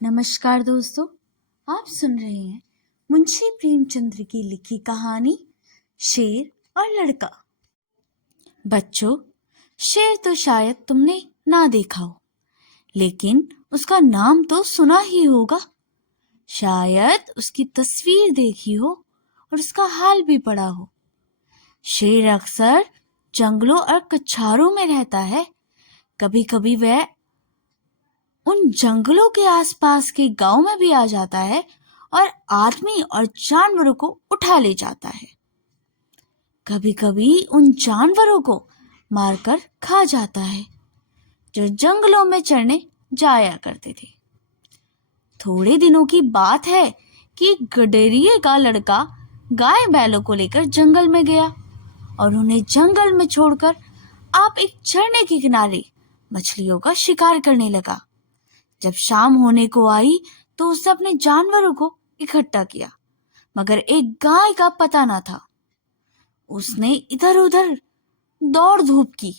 नमस्कार दोस्तों, आप सुन रहे हैं मुंशी प्रेमचंद्र की लिखी कहानी शेर और लड़का। बच्चों, शेर तो शायद तुमने ना देखा हो, लेकिन उसका नाम तो सुना ही होगा। शायद उसकी तस्वीर देखी हो और उसका हाल भी पढ़ा हो। शेर अक्सर जंगलों और कछारों में रहता है। कभी कभी वह उन जंगलों के आसपास के गांव में भी आ जाता है और आदमी और जानवरों को उठा ले जाता है। कभी कभी उन जानवरों को मारकर खा जाता है जो जंगलों में चरने जाया करते थे। थोड़े दिनों की बात है कि गडरिये का लड़का गाय बैलों को लेकर जंगल में गया और उन्हें जंगल में छोड़कर आप एक झरने के किनारे मछलियों का शिकार करने लगा। जब शाम होने को आई तो उसने अपने जानवरों को इकट्ठा किया, मगर एक गाय का पता न था। उसने इधर उधर दौड़ धूप की,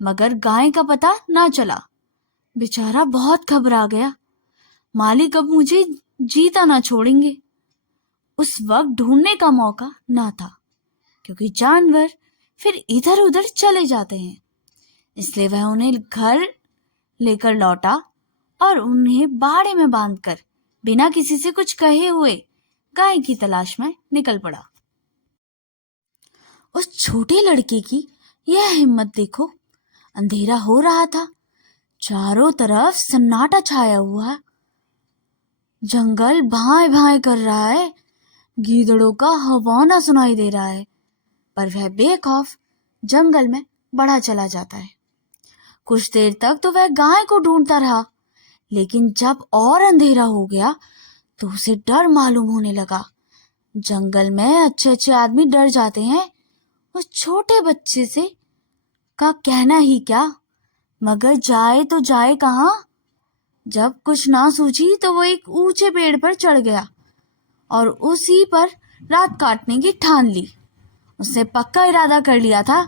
मगर गाय का पता ना चला। बेचारा बहुत घबरा गया। मालिक अब मुझे जीता ना छोड़ेंगे। उस वक्त ढूंढने का मौका ना था, क्योंकि जानवर फिर इधर उधर चले जाते हैं। इसलिए वह उन्हें घर लेकर लौटा और उन्हें बाड़े में बांधकर बिना किसी से कुछ कहे हुए गाय की तलाश में निकल पड़ा। उस छोटे लड़के की यह हिम्मत देखो। अंधेरा हो रहा था, चारों तरफ सन्नाटा छाया हुआ, जंगल भाए भाए कर रहा है, गीदड़ों का हवाना सुनाई दे रहा है, पर वह बेखौफ जंगल में बढ़ा चला जाता है। कुछ देर तक तो वह गाय को ढूंढता रहा, लेकिन जब और अंधेरा हो गया तो उसे डर मालूम होने लगा। जंगल में अच्छे अच्छे आदमी डर जाते हैं, उस छोटे बच्चे से का कहना ही क्या, मगर जाए तो जाए कहाँ। जब कुछ ना सूझी तो वो एक ऊंचे पेड़ पर चढ़ गया और उसी पर रात काटने की ठान ली। उसने पक्का इरादा कर लिया था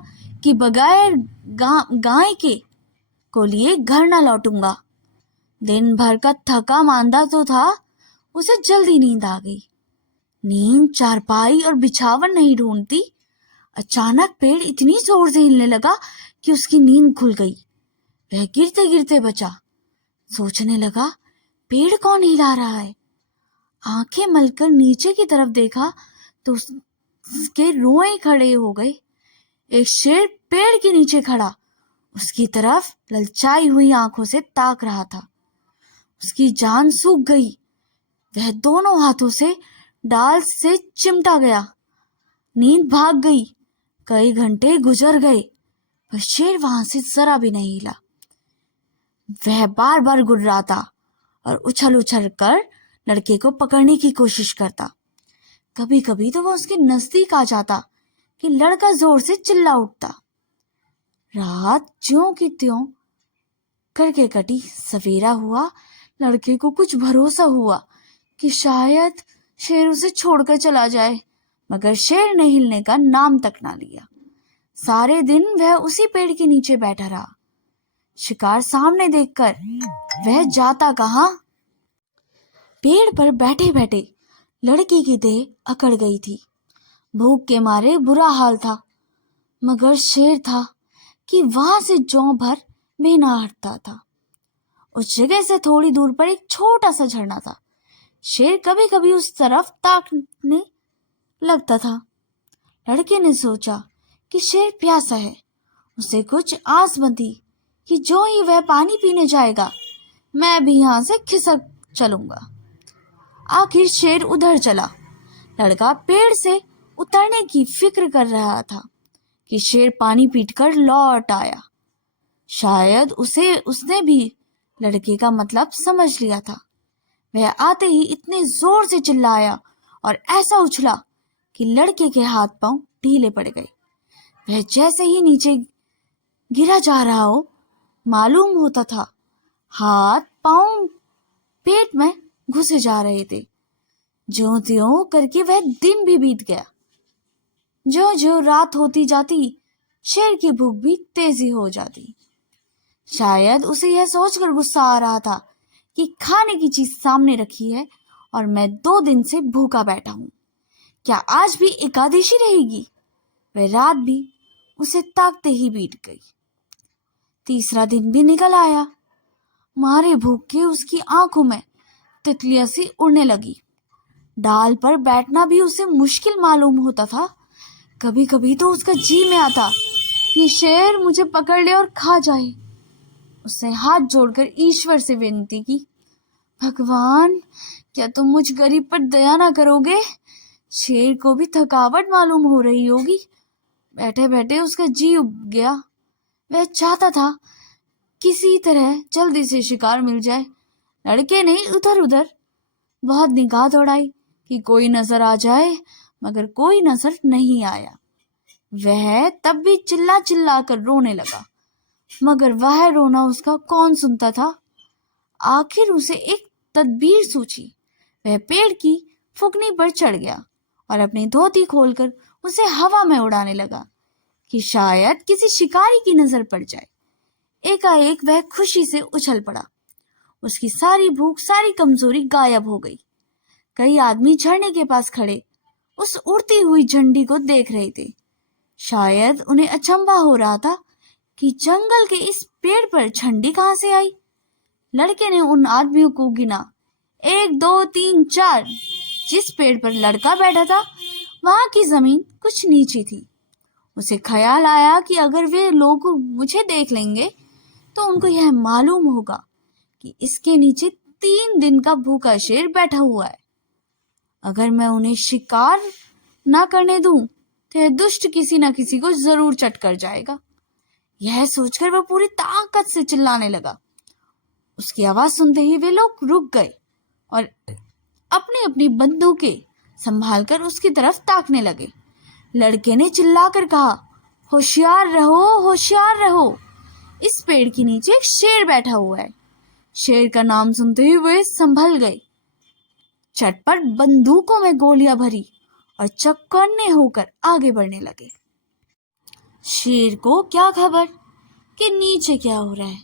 कि बगैर गाय के को लिए घर ना लौटूंगा। दिन भर का थका मांदा तो था, उसे जल्दी नींद आ गई। नींद चारपाई और बिछावन नहीं ढूंढती। अचानक पेड़ इतनी जोर से हिलने लगा कि उसकी नींद खुल गई। वह गिरते गिरते बचा। सोचने लगा, पेड़ कौन हिला रहा है। आंखें मलकर नीचे की तरफ देखा तो उसके रोए खड़े हो गए। एक शेर पेड़ के नीचे खड़ा उसकी तरफ ललचाई हुई आंखों से ताक रहा था। उसकी जान सूख गई। वह दोनों हाथों से डाल से चिमटा गया। नींद भाग गई। कई घंटे गुजर गए, पर शेर वहां से जरा भी नहीं हिला। वह बार बार गुर्राता और उछल उछल कर लड़के को पकड़ने की कोशिश करता। कभी कभी तो वह उसके नजदीक आ जाता कि लड़का जोर से चिल्ला उठता। रात ज्यों की त्यों करके कटी। सवेरा हुआ। लड़के को कुछ भरोसा हुआ कि शायद शेर उसे छोड़कर चला जाए, मगर शेर ने हिलने का नाम तक ना लिया। सारे दिन वह उसी पेड़ के नीचे बैठा रहा। शिकार सामने देखकर वह जाता कहाँ। पेड़ पर बैठे बैठे लड़के की देह अकड़ गई थी। भूख के मारे बुरा हाल था, मगर शेर था कि वहां से जौ भर भी ना हटता था। उस जगह से थोड़ी दूर पर एक छोटा सा झरना था। शेर कभी कभी उस तरफ ताकने लगता था। लड़के ने सोचा कि शेर प्यासा है। उसे कुछ आस बंधी कि जो ही वह पानी पीने जाएगा, मैं भी यहां से खिसक चलूंगा। आखिर शेर उधर चला। लड़का पेड़ से उतरने की फिक्र कर रहा था कि शेर पानी पीकर लौट आया। शायद उसने भी लड़के का मतलब समझ लिया था। वह आते ही इतने जोर से चिल्लाया और ऐसा उछला कि लड़के के हाथ पांव ढीले पड़ गए। वह जैसे ही नीचे गिरा जा रहा हो, मालूम होता था हाथ पांव पेट में घुसे जा रहे थे। ज्यों त्यों करके वह दिन भी बीत गया। जो जो रात होती जाती, शेर की भूख भी तेजी हो जाती। शायद उसे यह सोचकर गुस्सा आ रहा था कि खाने की चीज सामने रखी है और मैं 2 दिन से भूखा बैठा हूं। क्या आज भी एकादशी रहेगी? वह रात भी उसे ताकते ही बीत गई। तीसरा दिन भी निकल आया। मारे भूख के उसकी आंखों में तितलियां सी उड़ने लगी। डाल पर बैठना भी उसे मुश्किल मालूम होता था। कभी कभी तो उसका जी में आता ये शेर मुझे पकड़ ले और खा जाए। उसने हाथ जोड़कर ईश्वर से विनती की, भगवान, क्या तुम मुझ गरीब पर दया ना करोगे? शेर को भी थकावट मालूम हो रही होगी। बैठे बैठे उसका जी उब गया। वह चाहता था किसी तरह जल्दी से शिकार मिल जाए। लड़के ने उधर उधर बहुत निगाह दौड़ाई कि कोई नजर आ जाए, मगर कोई नजर नहीं आया। वह तब भी चिल्ला चिल्ला कर रोने लगा, मगर वह रोना उसका कौन सुनता था। आखिर उसे एक तदबीर सूझी। वह पेड़ की फुकनी पर चढ़ गया और अपनी धोती खोलकर उसे हवा में उड़ाने लगा कि शायद किसी शिकारी की नजर पड़ जाए। एकाएक वह खुशी से उछल पड़ा। उसकी सारी भूख, सारी कमजोरी गायब हो गई। कई आदमी झरने के पास खड़े उस उड़ती हुई झंडी को देख रहे थे। शायद उन्हें अचंभा हो रहा था कि जंगल के इस पेड़ पर झंडी कहां से आई। लड़के ने उन आदमियों को गिना, 1 2 3 4। जिस पेड़ पर लड़का बैठा था वहां की जमीन कुछ नीचे थी। उसे ख्याल आया कि अगर वे लोग मुझे देख लेंगे तो उनको यह मालूम होगा कि इसके नीचे 3 दिन का भूखा शेर बैठा हुआ है। अगर मैं उन्हें शिकार ना करने दूं तो यह दुष्ट किसी न किसी को जरूर चट कर जाएगा। यह सोचकर वह पूरी ताकत से चिल्लाने लगा। उसकी आवाज सुनते ही वे लोग रुक गए और अपनी अपनी बंदूकें संभालकर उसकी तरफ ताकने लगे। लड़के ने चिल्लाकर कहा, होशियार रहो, होशियार रहो, इस पेड़ के नीचे एक शेर बैठा हुआ है। शेर का नाम सुनते ही वे संभल गए। चटपट बंदूकों में गोलियां भरी और चौकन्ने होकर आगे बढ़ने लगे। शेर को क्या खबर कि नीचे क्या हो रहा है।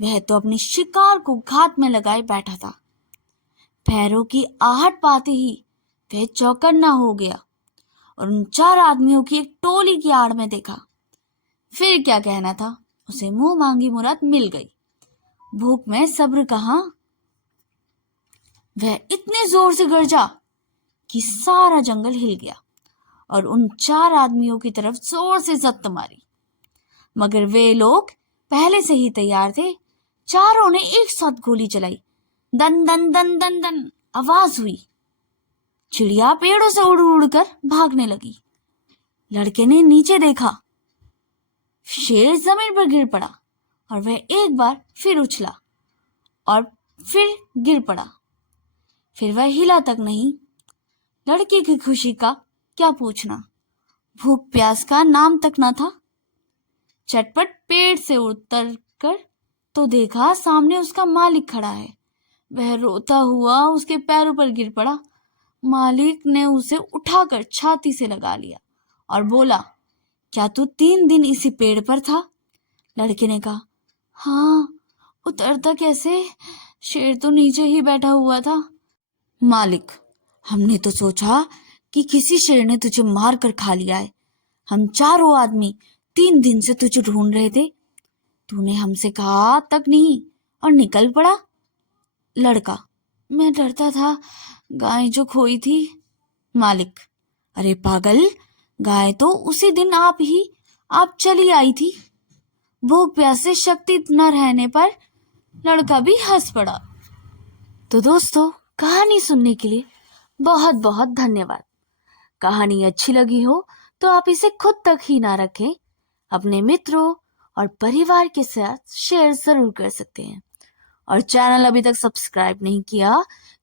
वह तो अपने शिकार को घात में लगाए बैठा था। पैरों की आहट पाते ही वह चौकन्ना हो गया और उन 4 आदमियों की एक टोली की आड़ में देखा। फिर क्या कहना था, उसे मुंह मांगी मुराद मिल गई। भूख में सब्र कहाँ। वह इतने जोर से गरजा कि सारा जंगल हिल गया और उन 4 आदमियों की तरफ जोर से जब्त मारी। मगर वे लोग पहले से ही तैयार थे। चारों ने एक साथ गोली चलाई। दन दन दन दन दन आवाज हुई। चिड़िया पेड़ों से उड़ उड़कर भागने लगी। लड़के ने नीचे देखा। शेर जमीन पर गिर पड़ा और वह एक बार फिर उछला और फिर गिर पड़ा। फिर वह हिला तक नहीं। लड़के की खुशी का क्या पूछना। भूख प्यास का नाम तक न था। चटपट पेड़ से उतर कर तो देखा सामने उसका मालिक खड़ा है। वह रोता हुआ उसके पैरों पर गिर पड़ा। मालिक ने उसे उठाकर छाती से लगा लिया और बोला, क्या तू 3 दिन इसी पेड़ पर था? लड़के ने कहा, हाँ, उतरता कैसे? शेर तो नीचे ही बैठा हुआ था। मालिक, हमने तो सोचा कि किसी शेर ने तुझे मार कर खा लिया है। हम चारों आदमी 3 दिन से तुझे ढूंढ रहे थे। तूने हमसे कहा तक नहीं और निकल पड़ा। लड़का, मैं डरता था, गाय जो खोई थी। मालिक, अरे पागल, गाय तो उसी दिन आप चली आई थी। भूख प्यास से शक्ति न रहने पर लड़का भी हंस पड़ा। तो दोस्तों, कहानी सुनने के लिए बहुत बहुत धन्यवाद। कहानी अच्छी लगी हो तो आप इसे खुद तक ही ना रखें, अपने मित्रों और परिवार के साथ शेयर जरूर कर सकते हैं। और चैनल अभी तक सब्सक्राइब नहीं किया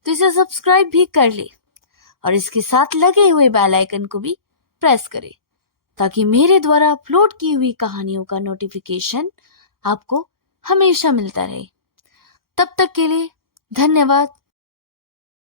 तो इसे सब्सक्राइब भी कर ले और इसके साथ लगे हुए बेल आइकन को भी प्रेस करें ताकि मेरे द्वारा अपलोड की हुई कहानियों का नोटिफिकेशन आपको हमेशा मिलता रहे। तब तक के लिए धन्यवाद।